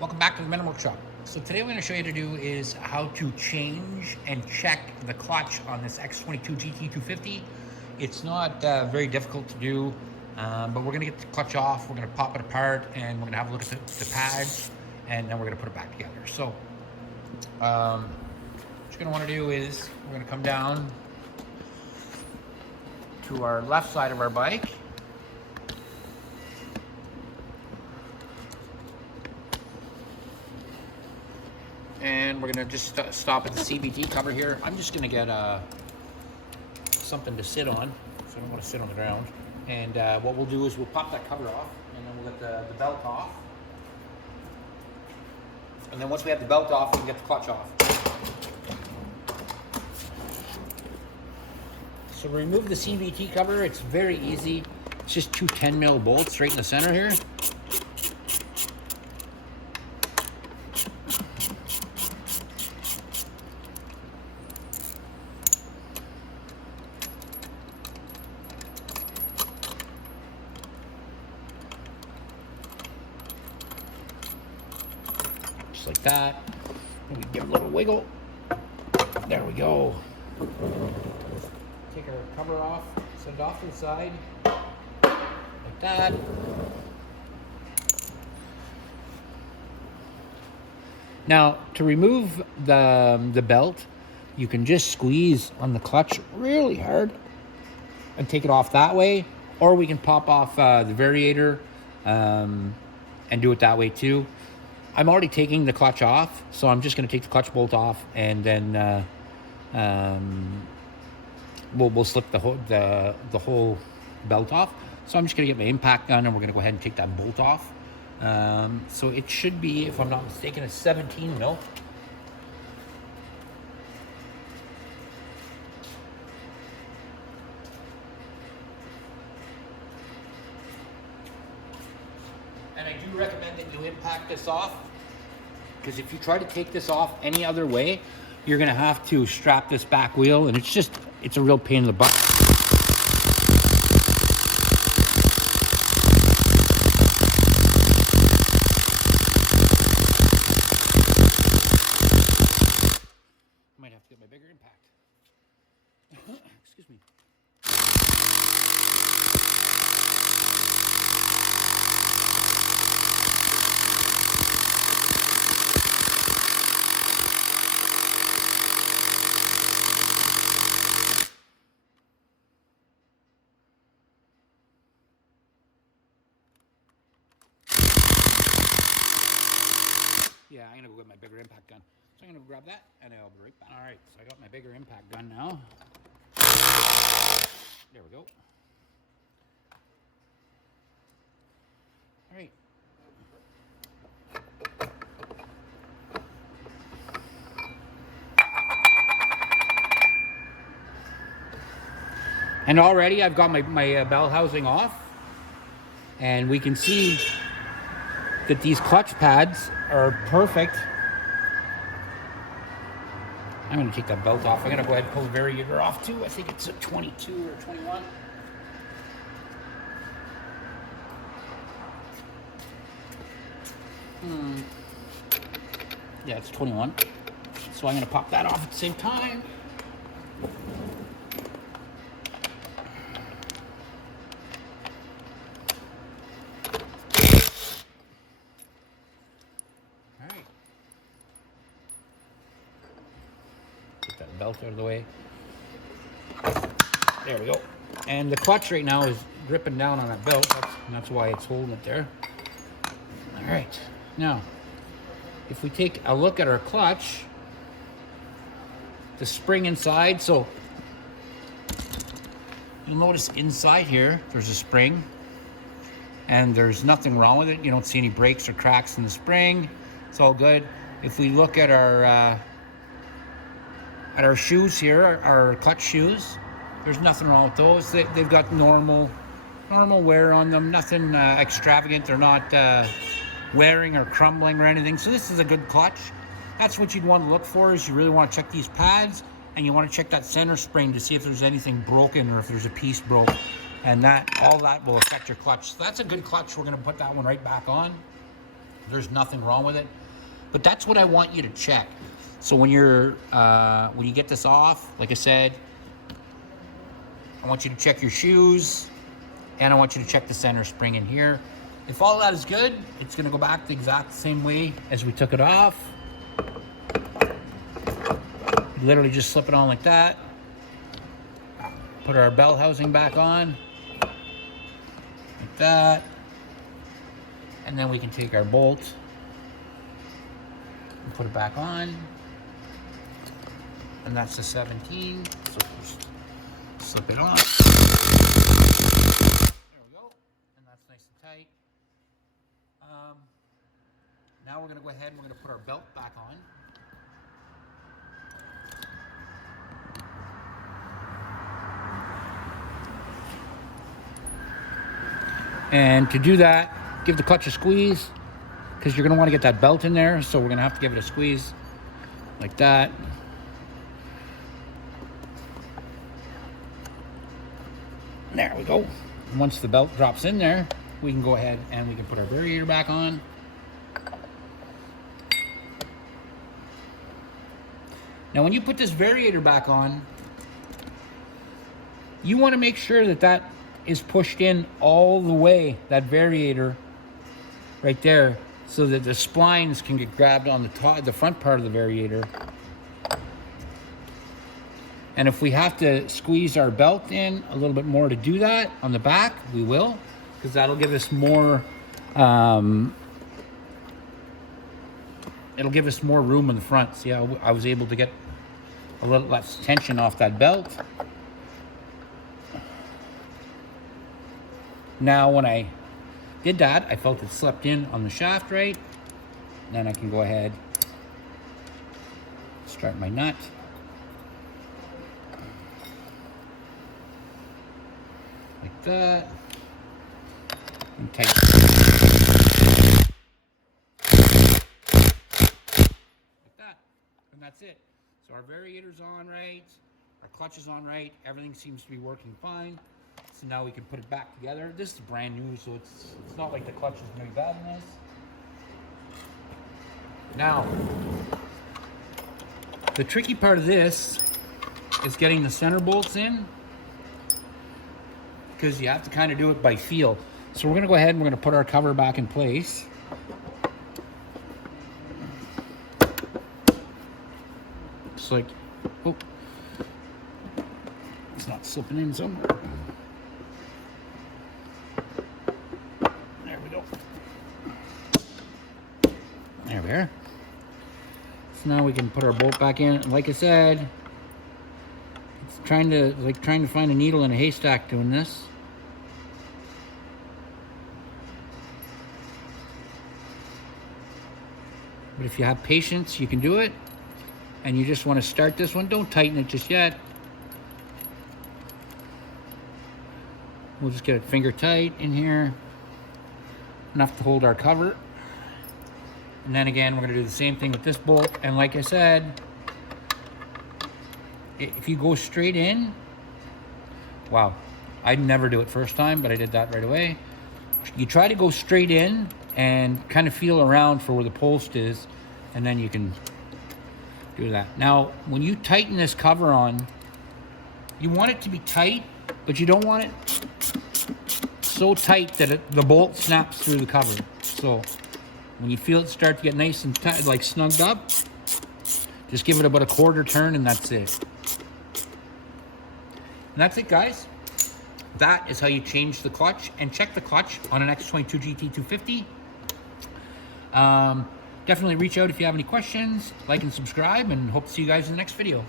Welcome back to the Venom Workshop. So today what I'm going to show you to do is how to change and check the clutch on this X22GT 250. It's not very difficult to do, but we're going to get the clutch off, we're going to pop it apart, and we're going to have a look at the pads, and then we're going to put it back together. So what you're going to want to do is we're going to come down to our left side of our bike. And we're gonna just stop at the CVT cover here. I'm just gonna get something to sit on, so I don't want to sit on the ground. And what we'll do is we'll pop that cover off, and then we'll get the belt off. And then once we have the belt off, we can get the clutch off. So to remove the CVT cover, it's very easy. It's just two 10mm bolts right in the center here. Like that. And we give it a little wiggle. There we go. Take our cover off, set it off to the side, like that. Now, to remove the belt, you can just squeeze on the clutch really hard and take it off that way, or we can pop off the variator and do it that way too. I'm already taking the clutch off, so I'm just going to take the clutch bolt off, and then we'll slip the whole belt off. So I'm just going to get my impact gun, and we're going to go ahead and take that bolt off. So it should be, if I'm not mistaken, a 17mm. And I do recommend that you impact this off, because if you try to take this off any other way, you're going to have to strap this back wheel, and it's a real pain in the butt. Might have to get my bigger impact. Excuse me. Yeah, I'm gonna go get my bigger impact gun. So I'm gonna grab that, and I'll be right back. All right, so I got my bigger impact gun now. There we go. All right. And already I've got my bell housing off, and we can see that these clutch pads are perfect. I'm going to take that belt off. I'm going to go ahead and pull the variator off too. I think it's a 22 or 21. Yeah, it's 21. So I'm going to pop that off at the same time. Belt out of the way. There we go. And the clutch right now is gripping down on that belt. That's why it's holding it there. All right. Now, if we take a look at our clutch, the spring inside, so you'll notice inside here, there's a spring, and there's nothing wrong with it. You don't see any breaks or cracks in the spring. It's all good. If we look at our shoes here, our clutch shoes, there's nothing wrong with those. They've got normal wear on them, nothing extravagant. They're not wearing or crumbling or anything. So this is a good clutch. That's what you'd want to look for, is you really want to check these pads, and you want to check that center spring to see if there's anything broken or if there's a piece broke. And all that will affect your clutch. So that's a good clutch. We're going to put that one right back on. There's nothing wrong with it. But that's what I want you to check. So when you get this off, like I said, I want you to check your shoes, and I want you to check the center spring in here. If all that is good, it's gonna go back the exact same way as we took it off. Literally just slip it on like that. Put our bell housing back on, like that. And then we can take our bolt and put it back on. And that's the 17, so just slip it on. There we go, and that's nice and tight. Now we're gonna go ahead and we're gonna put our belt back on. And to do that, give the clutch a squeeze, because you're gonna wanna get that belt in there, so we're gonna have to give it a squeeze like that. There we go. And once the belt drops in there, we can go ahead and we can put our variator back on. Now when you put this variator back on, you want to make sure that that is pushed in all the way, that variator right there, so that the splines can get grabbed on the top, the front part of the variator. And if we have to squeeze our belt in a little bit more to do that on the back, we will, because that'll give us more, it'll give us more room in the front. See how I was able to get a little less tension off that belt. Now when I did that, I felt it slipped in on the shaft right. Then I can go ahead, start my nut. Like that. And tighten. Like that. And that's it. So our variator's on right, our clutch is on right, everything seems to be working fine. So now we can put it back together. This is brand new, so it's not like the clutch is going to be bad in this. Now, the tricky part of this is getting the center bolts in, because you have to kind of do it by feel. So we're going to go ahead and we're going to put our cover back in place. Just like, oh, it's not slipping in somewhere. There we go. There we are. So now we can put our bolt back in. And like I said, it's trying to find a needle in a haystack doing this. But if you have patience, you can do it. And you just want to start this one, don't tighten it just yet. We'll just get it finger tight in here, enough to hold our cover. And then again, we're going to do the same thing with this bolt. And like I said, if you go straight in, wow, I'd never do it first time, but I did that right away. You try to go straight in and kind of feel around for where the post is, and then you can do that. Now, when you tighten this cover on, you want it to be tight, but you don't want it so tight that the bolt snaps through the cover. So when you feel it start to get nice and tight, like snugged up, just give it about a quarter turn and that's it. And that's it, guys. That is how you change the clutch and check the clutch on an X22GT 250. Definitely reach out if you have any questions, like and subscribe, and hope to see you guys in the next video.